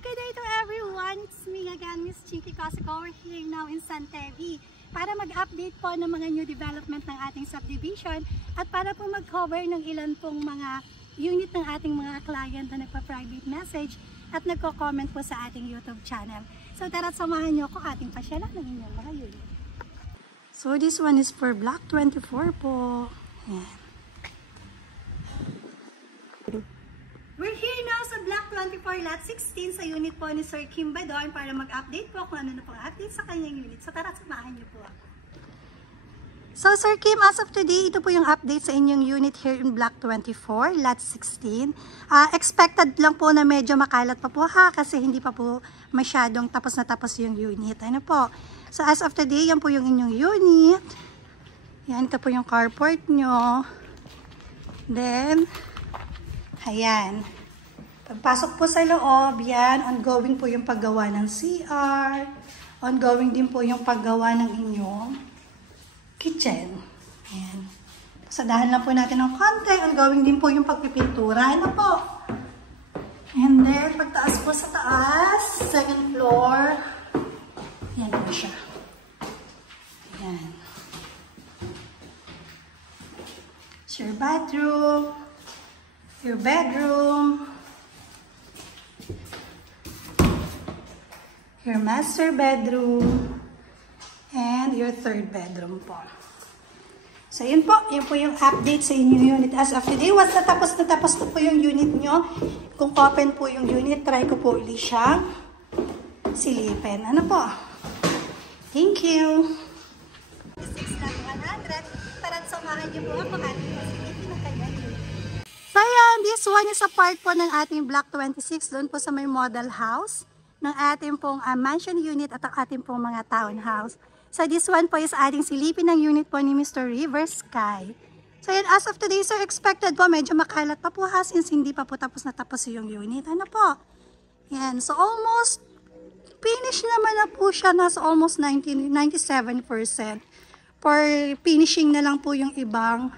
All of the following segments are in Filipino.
good day to everyone. It's me again, Miss Chinky Cosico. We're here now in San Tevi para mag-update po ng mga new development ng ating subdivision at para po mag-cover ng ilan pong mga unit ng ating mga client na nagpa-private message at nagko-comment po sa ating YouTube channel. So tara't samahan nyo ako ating pasyalan ng inyong mga unit. So this one is for Block 24 po. Yan. We're here now sa Block 24 Lot 16 sa unit po ni Sir Kim Badon para mag-update po kung ano na pong update sa kanyang unit. So tara, samahan niyo po ako. So Sir Kim, as of today, ito po yung update sa inyong unit here in Block 24 Lot 16. Expected lang po na medyo makalat pa po ha kasi hindi pa po masyadong tapos na tapos yung unit. Ano po? So as of today, yan po yung inyong unit. Yan, ito po yung carport nyo. Then, ayan. Pagpasok po sa loob, yan, ongoing po yung paggawa ng CR. Ongoing din po yung paggawa ng inyong kitchen. Ayan. Pasadahan lang po natin ng konti. Ongoing din po yung pagpipintura. Ano po? And then, pagtaas po sa taas, second floor. Ayan po siya. Ayan. It's your bathroom. Your bedroom, your master bedroom, and your third bedroom po. So yun po yung update sa inyong unit as of today. Once natapos na po yung unit nyo, kung open po yung unit, try ko po ulit siyang silipin. Ano po? Thank you! 6,100. Tara't samahan niyo po ako ating silipin ng kanyang unit. So ayan, this one is a part po ng ating Block 26, doon po sa may model house ng ating pong mansion unit at ang ating pong mga townhouse. So this one po is ating silipin ng unit po ni Mr. River Sky. So ayan, as of today, sir, expected po medyo makalat pa po ha, since hindi pa po tapos na tapos yung unit. Ano po? Yan, so almost finish naman na po siya, nasa almost 97%. For finishing na lang po yung ibang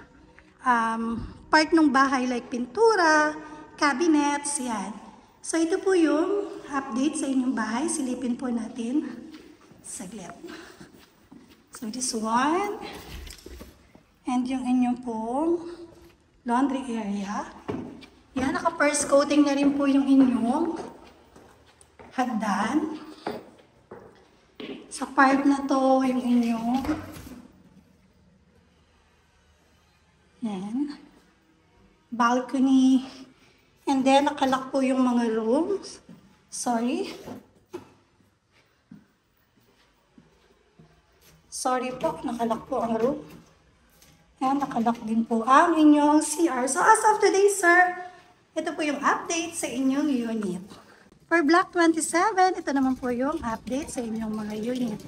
part ng bahay like pintura, cabinets, yan. So ito po yung update sa inyong bahay. Silipin po natin saglit. So this one. And yung inyong pong laundry area. Yan, naka-first coating na rin po yung inyong hagdan. Sa part na to, yung inyong yan. Balcony, and then nakalock po yung mga rooms. Sorry po, nakalock po ang room. And nakalock din po ang inyong CR. So as of today, sir, ito po yung update sa inyong unit. For Block 27, ito naman po yung update sa inyong mga unit.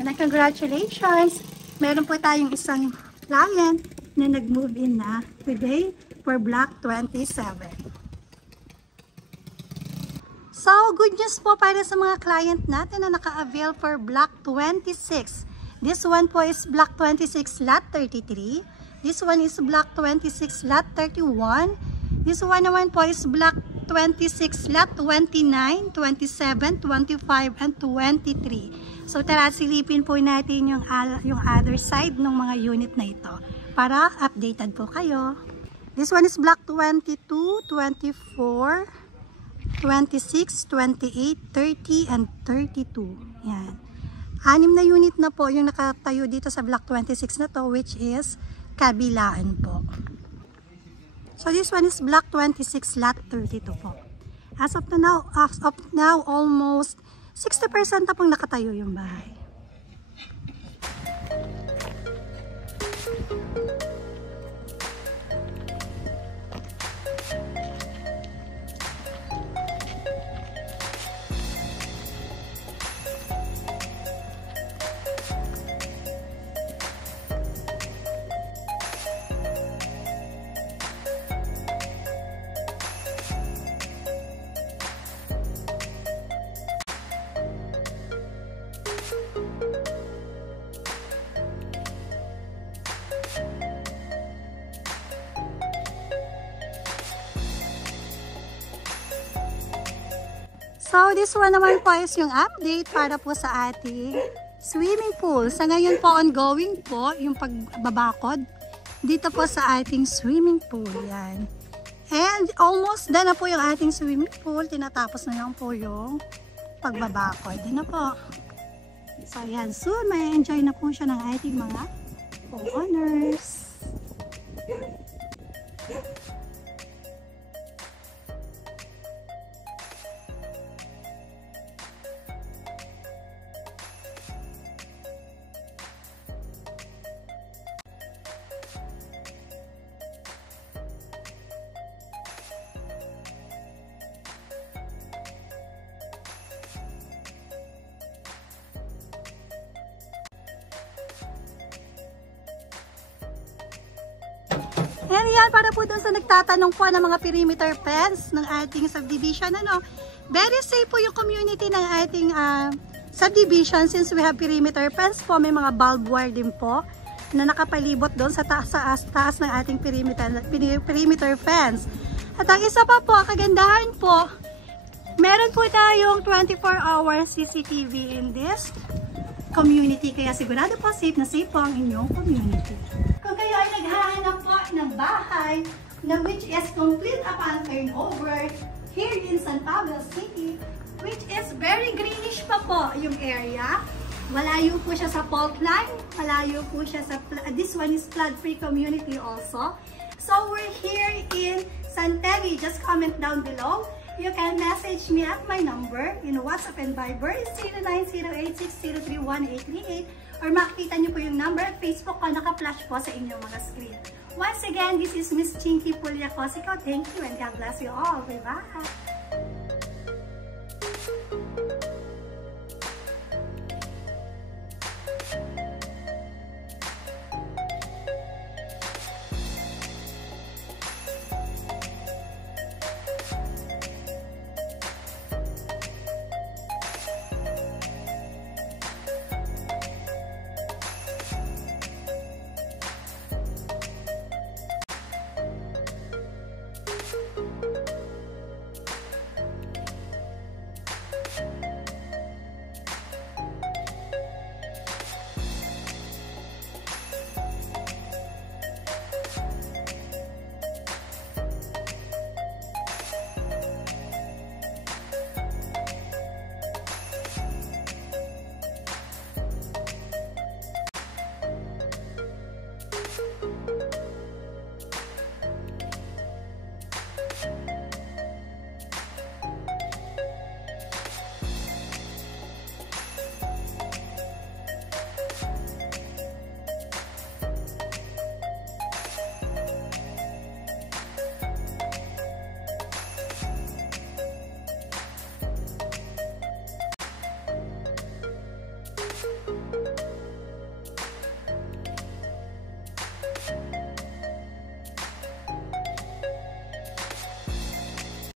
And congratulations! Meron po tayong isang client na nag-move in na today for Block 27. So, good news po para sa mga client natin na naka-avail for Block 26. This one po is Block 26 Lot 33. This one is Block 26 Lot 31. This one naman po is Block 26 Lot 29, 27, 25, and 23. So, tara silipin po natin yung other side ng mga unit na ito para updated po kayo. This one is Block 22, 24, 26, 28, 30, and 32. Yan. 6 na unit na po yung nakatayo dito sa Block 26 na to, which is kabilaan po. So this one is Block 26, Lot 32 po. As of now, almost 60% na pong nakatayo yung bahay. So, this one naman po is yung update para po sa ating swimming pool. Sa ngayon po, ongoing po yung pagbabakod dito po sa ating swimming pool. Yan. And almost done na po yung ating swimming pool. Tinatapos na lang po yung pagbabakod. Yan na po. So, yan. Soon, may enjoy na po siya ng ating mga homeowners. And yan, para po dun sa nagtatanong po ng mga perimeter fence ng ating subdivision, ano, very safe po yung community ng ating subdivision since we have perimeter fence po. May mga barbed wire din po na nakapalibot doon sa taas ng ating perimeter fence. At ang isa pa po, kagandahan po, meron po tayong 24 hours CCTV in this community. Kaya sigurado po safe na safe po ang inyong community. Kung kayo ay naghahanap po ng bahay na which is complete upon turnover here in San Pablo City, which is very greenish pa po yung area. Malayo po siya sa fault line, malayo po siya sa, this one is flood-free community also. So we're here in San Terry. Just comment down below. You can message me at my number in WhatsApp and Viber is 090860318838 or makikita niyo po yung number at Facebook ko naka-flash po sa inyong mga screen. Once again, this is Miss Chinky Pulya Cosico. Thank you and God bless you all. Bye-bye!